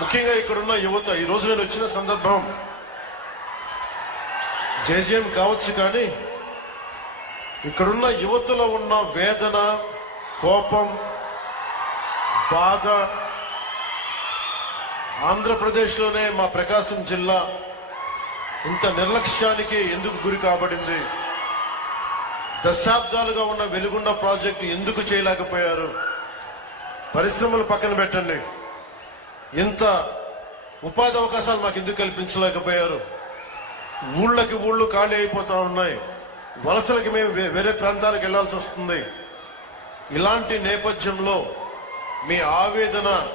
ముఖ్యంగా ఇక్కడున్న యువత ఈ రోజు నేను వచ్చిన సందర్భం జేజేఎం కావచ్చు కానీ ఇక్కడున్న యువతలో ఉన్న వేదన కోపం బాధ ఆంధ్రప్రదేశ్లోనే మా ప్రకాశం జిల్లా ఇంత నిర్లక్ష్యానికి ఎందుకు గురి కాబడింది? దశాబ్దాలుగా ఉన్న వెలుగుండ ప్రాజెక్టు ఎందుకు చేయలేకపోయారు? పరిశ్రమలు పక్కన పెట్టండి. ఇంత ఉపాధి అవకాశాలు మాకు ఎందుకు కల్పించలేకపోయారు? ఊళ్ళకి ఊళ్ళు ఖాళీ అయిపోతా ఉన్నాయి. వలసలకి మేము వేరే ప్రాంతాలకు వెళ్ళాల్సి వస్తుంది. ఇలాంటి నేపథ్యంలో మీ ఆవేదన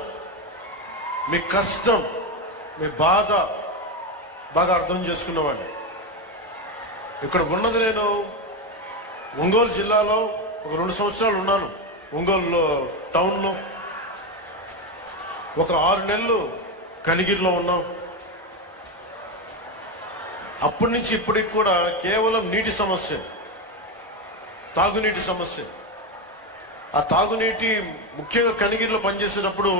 మీ కష్టం మీ బాధ బాగా అర్థం చేసుకున్నవాడిని. ఇక్కడ ఉన్నది నేను ఒంగోలు జిల్లాలో ఒక రెండు సంవత్సరాలు ఉన్నాను. ఒంగోలు టౌన్లో. ఒక ఆరు నెలలు కనిగిరిలో ఉన్నాం. అప్పటి నుంచి ఇప్పటికి కూడా కేవలం నీటి సమస్య తాగునీటి సమస్య. ఆ తాగునీటి ముఖ్యంగా కనిగిరిలో పనిచేసేటప్పుడు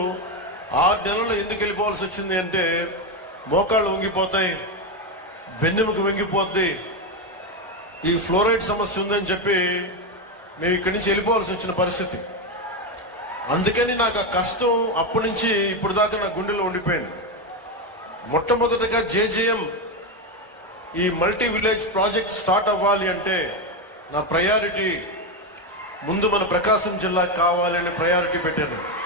ఆరు నెలలు ఎందుకు వెళ్ళిపోవాల్సి వచ్చింది అంటే మోకాళ్ళు వంగిపోతాయి వెన్నెముక వంగిపోద్ది ఈ ఫ్లోరైడ్ సమస్య ఉందని చెప్పి మేము ఇక్కడి నుంచి వెళ్ళిపోవాల్సి వచ్చిన పరిస్థితి. అందుకని నాకు ఆ కష్టం అప్పటి నుంచి ఇప్పుడు దాకా నా గుండెలో ఉండిపోయింది. మొట్టమొదటిగా జేజేఎం ఈ మల్టీ విలేజ్ ప్రాజెక్ట్ స్టార్ట్ అవ్వాలి అంటే నా ప్రయారిటీ ముందు మన ప్రకాశం జిల్లా కావాలి అనే ప్రయారిటీ పెట్టాను.